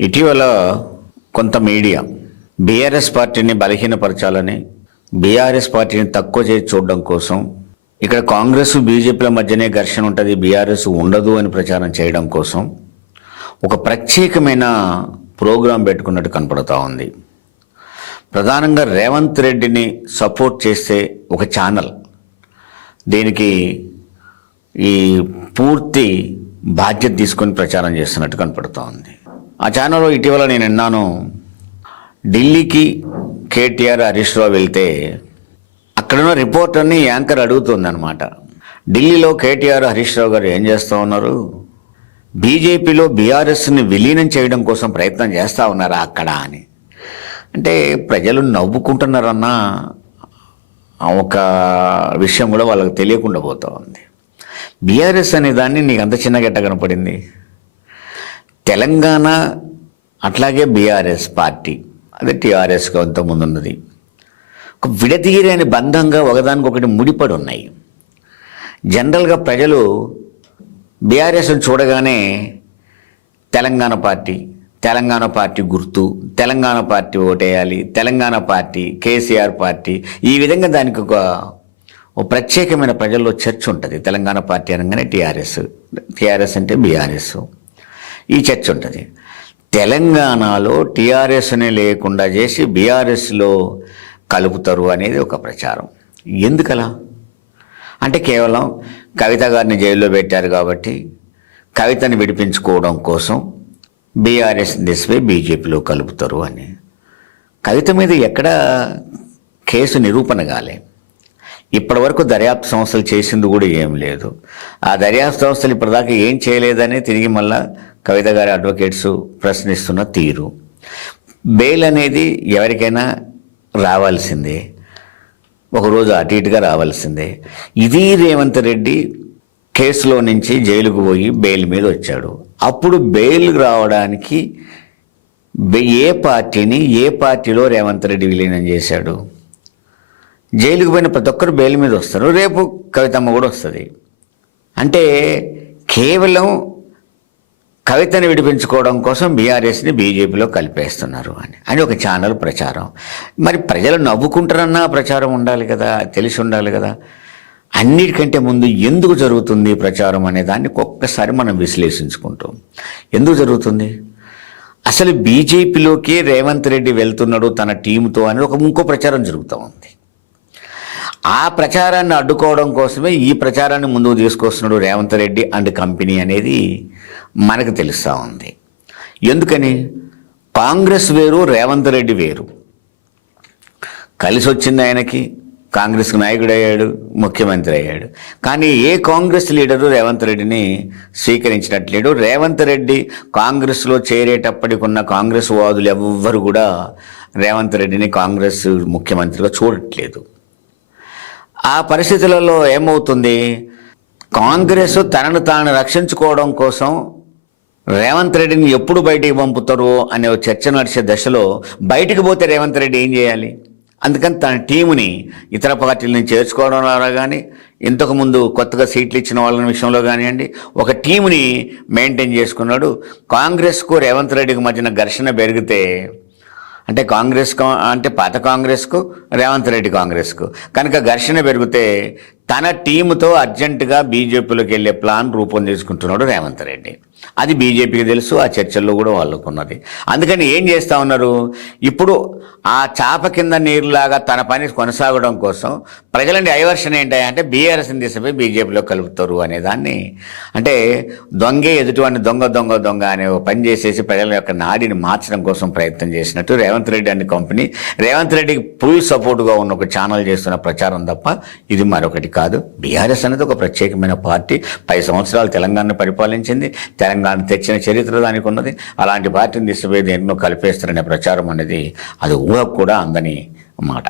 ఇటీవల కొంత media BRS పార్టీని బలహీనపరచాలని, బీఆర్ఎస్ పార్టీని తక్కువ చేసి చూడడం కోసం, ఇక్కడ కాంగ్రెస్ బీజేపీల మధ్యనే ఘర్షణ ఉంటుంది, బీఆర్ఎస్ ఉండదు అని ప్రచారం చేయడం కోసం ఒక ప్రత్యేకమైన ప్రోగ్రాం పెట్టుకున్నట్టు కనపడుతూ ఉంది. ప్రధానంగా రేవంత్ రెడ్డిని సపోర్ట్ చేసే ఒక ఛానల్ దీనికి ఈ పూర్తి బాధ్యత తీసుకొని ప్రచారం చేస్తున్నట్టు కనపడుతూ ఉంది. ఆ ఛానల్లో ఇటీవల నేను విన్నాను, ఢిల్లీకి కేటీఆర్ హరీష్ రావు వెళ్తే అక్కడున్న రిపోర్టర్ని యాంకర్ అడుగుతుందన్నమాట, ఢిల్లీలో కేటీఆర్ హరీష్ రావు గారు ఏం చేస్తూ ఉన్నారు, బీజేపీలో బీఆర్ఎస్ని విలీనం చేయడం కోసం ప్రయత్నం చేస్తూ ఉన్నారా అక్కడ అని. అంటే ప్రజలు నవ్వుకుంటున్నారన్న ఒక విషయం కూడా వాళ్ళకి తెలియకుండా పోతూ ఉంది. బీఆర్ఎస్ అనే దాన్ని నీకు అంత చిన్నగా ఎట్ట కనపడింది? తెలంగాణ అట్లాగే బీఆర్ఎస్ పార్టీ, అదే టీఆర్ఎస్గా అంత ముందున్నది, ఒక విడదీయలేని బంధంగా ఒకదానికొకటి ముడిపడి ఉన్నాయి. జనరల్గా ప్రజలు బీఆర్ఎస్ని చూడగానే తెలంగాణ పార్టీ గుర్తు, తెలంగాణ పార్టీ ఓటేయాలి, తెలంగాణ పార్టీ, కేసీఆర్ పార్టీ, ఈ విధంగా దానికి ఒక ప్రత్యేకమైన ప్రజల్లో చర్చ ఉంటుంది. తెలంగాణ పార్టీ అనగానే టీఆర్ఎస్ అంటే బీఆర్ఎస్, ఈ చర్చ ఉంటుంది. తెలంగాణలో టీఆర్ఎస్ని లేకుండా చేసి బీఆర్ఎస్లో కలుపుతారు అనేది ఒక ప్రచారం. ఎందుకలా అంటే కేవలం కవిత గారిని జైల్లో పెట్టారు కాబట్టి కవితని విడిపించుకోవడం కోసం బీఆర్ఎస్ని తీసిపోయి బీజేపీలో కలుపుతారు అని. కవిత మీద ఎక్కడ కేసు నిరూపణ కాలే, ఇప్పటివరకు దర్యాప్తు సంస్థలు చేసింది కూడా ఏం లేదు. ఆ దర్యాప్తు సంస్థలు ఇప్పటిదాకా ఏం చేయలేదని తిరిగి మళ్ళా కవిత గారి అడ్వకేట్స్ ప్రశ్నిస్తున్న తీరు. బెయిల్ అనేది ఎవరికైనా రావాల్సిందే, ఒకరోజు అటు ఇటుగా రావాల్సిందే. ఇది రేవంత్ రెడ్డి కేసులో నుంచి జైలుకు పోయి బెయిల్ మీద వచ్చాడు. అప్పుడు బెయిల్ రావడానికి ఏ పార్టీలో రేవంత్ రెడ్డి విలీనం చేశాడు? జైలుకు పోయిన ప్రతి ఒక్కరు బెయిల్ మీద వస్తారు, రేపు కవితమ్మ కూడా వస్తుంది. అంటే కేవలం కవితని విడిపించుకోవడం కోసం బీఆర్ఎస్ని బీజేపీలో కలిపేస్తున్నారు అని ఒక ఛానల్ ప్రచారం. మరి ప్రజలు నవ్వుకుంటారన్న ప్రచారం ఉండాలి కదా, తెలిసి ఉండాలి కదా. అన్నిటికంటే ముందు ఎందుకు జరుగుతుంది ప్రచారం అనే దాన్ని ఒక్కసారి మనం విశ్లేషించుకుంటాం. ఎందుకు జరుగుతుంది? అసలు బీజేపీలోకి రేవంత్ రెడ్డి వెళ్తున్నాడు తన టీంతో అని ఇంకో ప్రచారం జరుగుతూ ఉంది. ఆ ప్రచారాన్ని అడ్డుకోవడం కోసమే ఈ ప్రచారాన్ని ముందుకు తీసుకొస్తున్నాడు రేవంత్ రెడ్డి అండ్ కంపెనీ అనేది మనకు తెలుస్తూ ఉంది. ఎందుకని? కాంగ్రెస్ వేరు, రేవంత్ రెడ్డి వేరు. కలిసి వచ్చింది ఆయనకి, కాంగ్రెస్కు నాయకుడు అయ్యాడు, ముఖ్యమంత్రి అయ్యాడు. కానీ ఏ కాంగ్రెస్ లీడరు రేవంత్ రెడ్డిని స్వీకరించినట్లేడు. రేవంత్ రెడ్డి కాంగ్రెస్లో చేరేటప్పటికి ఉన్న కాంగ్రెస్ వాదులు ఎవ్వరు కూడా రేవంత్ రెడ్డిని కాంగ్రెస్ ముఖ్యమంత్రిగా చూడట్లేదు. ఆ పరిస్థితులలో ఏమవుతుంది? కాంగ్రెస్ తనను తాను రక్షించుకోవడం కోసం రేవంత్ రెడ్డిని ఎప్పుడు బయటికి పంపుతారు అనే చర్చ నడిచే దశలో బయటికి పోతే రేవంత్ రెడ్డి ఏం చేయాలి? అందుకని తన టీముని ఇతర పార్టీలను చేర్చుకోవడం ద్వారా కానీ, ఇంతకుముందు కొత్తగా సీట్లు ఇచ్చిన వాళ్ళ విషయంలో కానివ్వండి, ఒక టీముని మెయింటైన్ చేసుకున్నాడు. కాంగ్రెస్కు రేవంత్ రెడ్డికి మధ్యన ఘర్షణ పెరిగితే, అంటే అంటే పాత కాంగ్రెస్కు రేవంత్ రెడ్డి కాంగ్రెస్కు కనుక ఘర్షణ పెరిగితే తన టీముతో అర్జెంటుగా బీజేపీలోకి వెళ్ళే ప్లాన్ రూపొందించుకుంటున్నాడు రేవంత్ రెడ్డి. అది బీజేపీకి తెలుసు, ఆ చర్చల్లో కూడా వాళ్ళకు ఉన్నది. అందుకని ఏం చేస్తూ ఉన్నారు? ఇప్పుడు ఆ చాప కింద నీరులాగా తన పని కొనసాగడం కోసం ప్రజల డైవర్షన్ ఏంటంటే బీఆర్ఎస్ని తీసుకుపోయి బీజేపీలో కలుపుతారు అనేదాన్ని, అంటే దొంగే ఎదుటివాడిని దొంగ అనే పని చేసేసి ప్రజల యొక్క నాడిని మార్చడం కోసం ప్రయత్నం చేసినట్టు రేవంత్ రెడ్డి అనే కంపెనీ రేవంత్ రెడ్డికి ఫుల్ సపోర్ట్గా ఉన్న ఒక ఛానల్ చేస్తున్న ప్రచారం తప్ప ఇది మరొకటి కాదు. బీఆర్ఎస్ అనేది ఒక ప్రత్యేకమైన పార్టీ, 10 సంవత్సరాలు తెలంగాణను పరిపాలించింది, తెలంగాణ తెచ్చిన చరిత్ర దానికి ఉన్నది. అలాంటి పార్టీని తీసుకుపోయి దేంట్లో కలిపేస్తారనే ప్రచారం అనేది అది ఊహకు కూడా అందని మాట.